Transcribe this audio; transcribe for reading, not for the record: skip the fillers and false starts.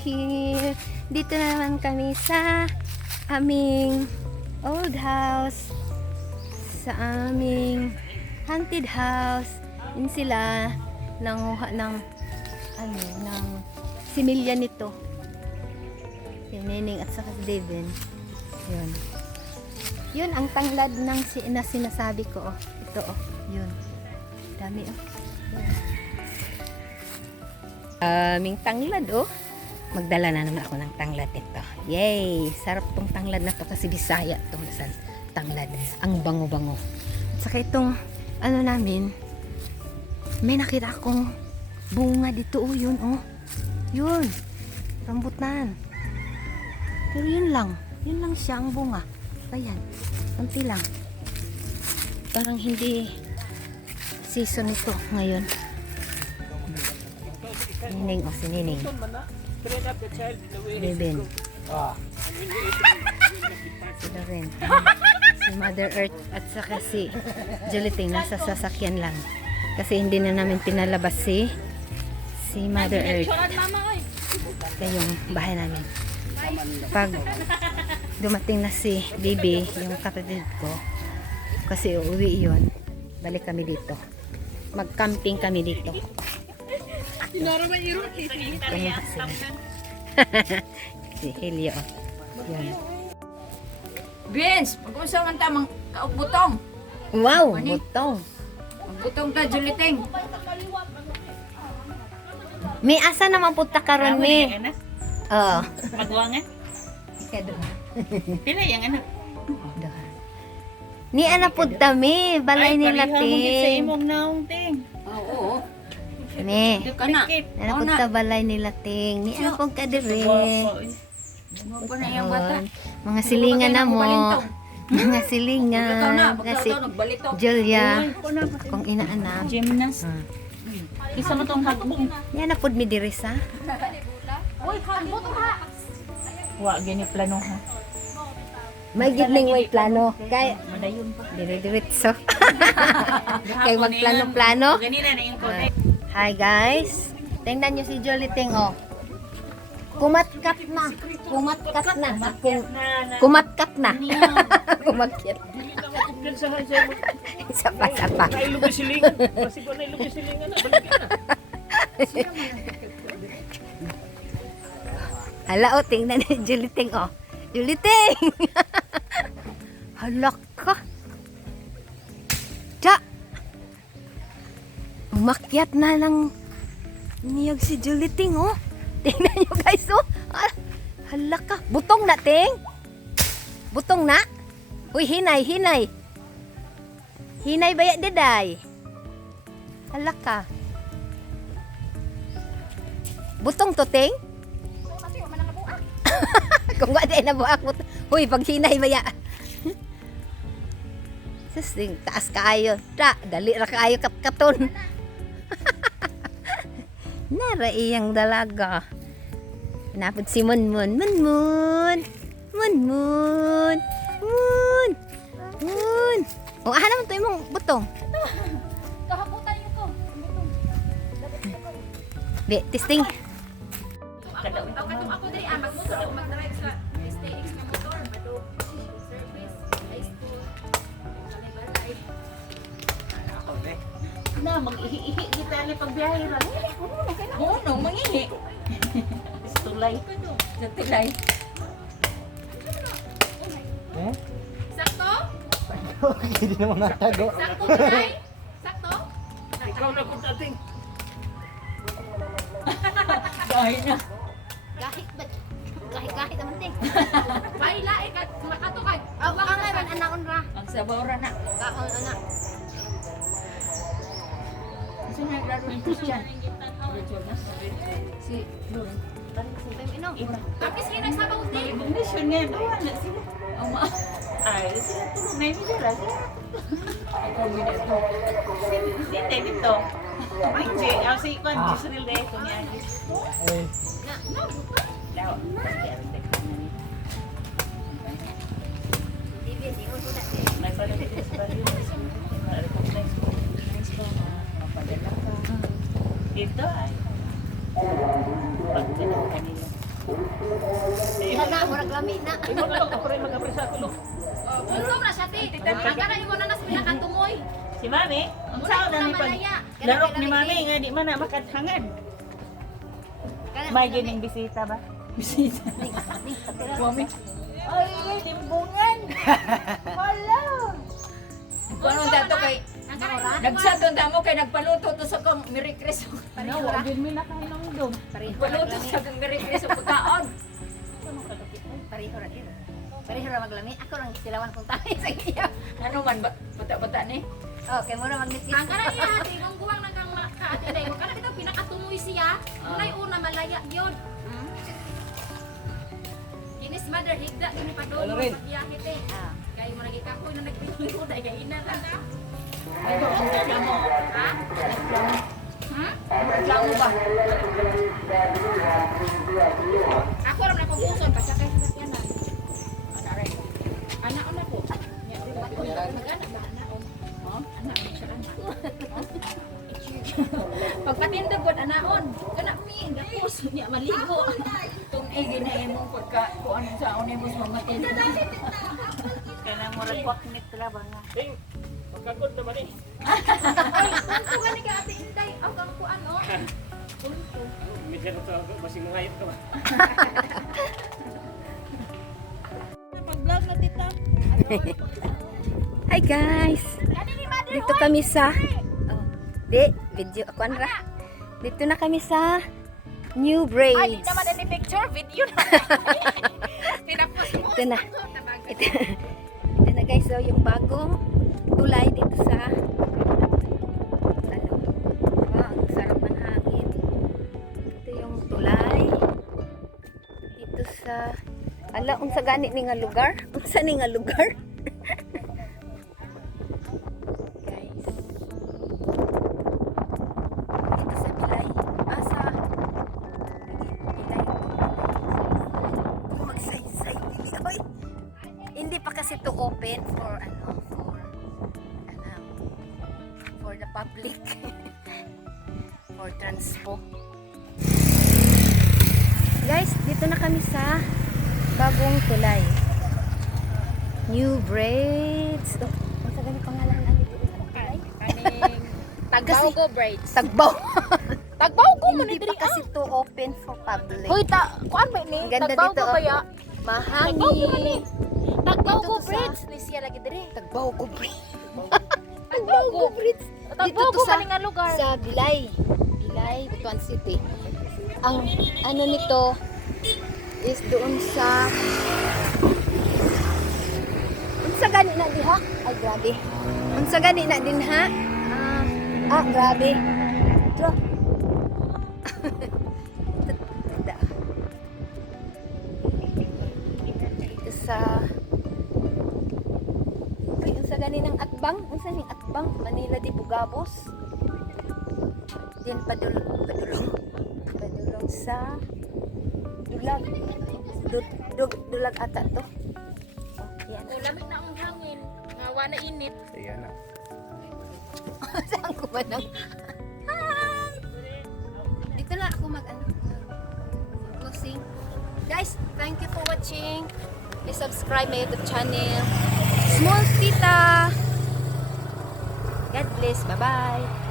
here. Dito na naman kami sa aming old house. Sa aming haunted house. Yun sila nanguha ng ng similya nito. Si Nening at saka si Devin. Yun. Yun ang tanglad ng na sinasabi ko. Oh. Ito oh. Yun. Dami oh. Aming tanglad oh. Magdala na naman ako ng tanglad nito. Yay! Sarap tong tanglad na to kasi Bisaya tong tanglad. Ang bango-bango. At saka itong ano namin, may nakita akong bunga dito oh. Yun oh. Yun. Rambutan. Pero yun lang. Yun lang siya ang bunga. Ayan. Kunti lang. Parang hindi season ito ngayon. Nining o si Nining. Beben. Sila rin. Si Mother Earth at saka si Juliting nasa sasakyan lang. Kasi hindi na namin pinalabas si Mother Earth. Ito yung bahay namin. Pag dumating na si Bibi, yung kapatid ko, kasi uuwi yun, balik kami dito. Mag-camping kami dito. Si Helio. Yan. Vince, pag-usaw man tamang kaupbutong. Wow, butong. Magbutong ka, Juliting. May asa naman punta karon mi. Oh. Magwangan? Pila yung anak? Ni ana punta mi, balay nila Sa ting. imong naong ting. Oo. Mi. Di ka na. Ana punta balay nila ting. Ni ana pug kadiri. Mo pa na yung bata. Mga silingan na mo. Mga silingan. Kasi Julia, kung inaana. Gymnast. Isa mo tong hagbong. Yan na pud mi diri sa. Wa gini plano ha. May gidling way plano. Kay Madayon pa. dire-diretso. Kay magplano-plano. Ganina na yung connect. Hi guys. Tingnan niyo si Joliting oh. Kumatkat na. Kumatkat na. Kumatkat na. Kumakyat. Sapa-sapa. Hala oh, tingnan ni Juliting oh. Juliting! Hala ka. Tsa! Umakyat na lang niyag si Juliting oh. Tingnan nyo guys oh. Hala ka. Butong na ting. Butong na. Uy, hinay, hinay. Hinay baya deday. Hala ka. Butong to ting. Kung nga di na buak mo. Uy, pag hinay baya. Sasing, taas kaayo. Dali ra kaayo katkaton. Nara iyang dalaga. Napod si Munmun. Munmun. Munmun. Mun. Mun. O, aha naman ito yung butong. Kahabutan niyo ko. Be, testing. Ako diri magmotor ako mag-drive sa STX na motor, mado service, high school. Na mag-ihi-ihi kita ni pagbiyahe ra. Oo, no, mangihi. Tulay. Sa tulay. Sakto? Hindi naman natago. Sakto tay? Sakto? Ikaw na kung dating. Dahil na. Kahit naman ting. Baila ka ato kay. Baka nga man anaon ra. Ang sabaw ra na. Kaon ana. Kasi naglaro ng Christian. Si Lord. Inom. Tapos kay nagsabaw din. Ibang mission nga. Doon na sila. Ay, sila tulog na yung sila. Ako binito. Hindi, dito. Hindi, ako si Ikon. Gusto nila ito ni Agis. Daw. May pala-pala sa baryo. Na-recognize ko. Recognize ko na mapadala ka. Dito ay pagkana kanila. Hala, murag lami na. Imo na lang, ako rin mag-apresa ko lo. Unsa na siya ti? Ang kana imo na nas pinakatumoy. Si Mami, ang sao na ni pag Malaya. larok ni Mami nga di man na makadhangad. May gining bisita ba? Bisita. Mami. Ay, timbungan. Hala. Ano dato kay Ang kana nagsadon damo kay nagpaluto to sa kong Merry Christmas. Ano, wa din mi nakahinungdom. Paluto sa kong Merry Christmas pagkaon. Pareho ra din. Pareho ra maglami. Ako lang silawan kong tayo sa iya. Ano man bata-bata ni? Okay, muna magnitis. Ang kana niya ati mong guwang nang kang kaati day. Kana kita pinakatumoy siya. Unay una malaya gyud. Kinis mother higda ni padolo Ano rin? sa biyahe te. Ah. Kay mo lagi kapoy na nagpipilo dai kay ina ta ka. Ay, reklamo. Ha? Reklamo ba? Ako ram na pag-uson pa sa kay sakyan na. Ana rin. Anak na po. Nya di ba ko mag-anak ba anaon? Ha? Anak ni siya anak. Pagpatindog gud anaon. Kana mi gapos niya maligo. Tung igi na imo pagka kuan sa unay mo sa matin. Kailangan mo rin kwaknit tala ba nga. Ting, magkakot naman eh. Ay, kunto gani ka ate Inday. Aw kang kuan oh. Kunto. Medyo na ito, masing mahayop ka ba? Pag-vlog na tita. Hi guys. Kani ni mother. Dito kami sa Di, video ako ra. Dito na kami sa New Ay, di Braids. naman ni picture, video na. Tinapos mo. Ito na. Ito na guys, so yung bagong tulay dito sa ano, ang sarap ng hangin. Ito yung tulay dito sa unsa gani ni nga lugar? Unsa ni nga lugar? Guys. Dito sa Pilay. Sa Pilay. Magsaysay dili oy. Hindi pa kasi to open for for the public. For transpo. Guys, dito na kami sa bagong tulay. New Braids. Oh, ano sa ganang pangalan na dito sa tulay? Kaning Tagbaw ko braids. Tagbaw. Tagbaw ko man Hindi pa kasi to open for public. Hoy kuan ba ni? Ang ganda Tagbaw dito, ko oh. ba ya? Mahangin. Tagbaw Dito ko to sa- braids ni siya lagi dire. Tagbaw ko Braids. Tagbaw ko Braids. Tagbaw Dito ko to sa- man nga lugar. Sa Bilay. Bilay, Butuan City. Ang ano nito is doon sa unsa gani na diha? Ay grabe. Unsa gani na din ha? Grabe. Tro. Dito sa Uy, unsa gani ng atbang? Unsa ning atbang? Manila di Bugabos. Din padulong sa Dulag. Dulag ata to. Oh, yan. Lamig na ang hangin. Nga wala init. Ayan na. Saan ko ba nang... Hi! Dito na ako closing. Guys, thank you for watching. Please subscribe my YouTube channel. Small Tita. God bless. Bye-bye.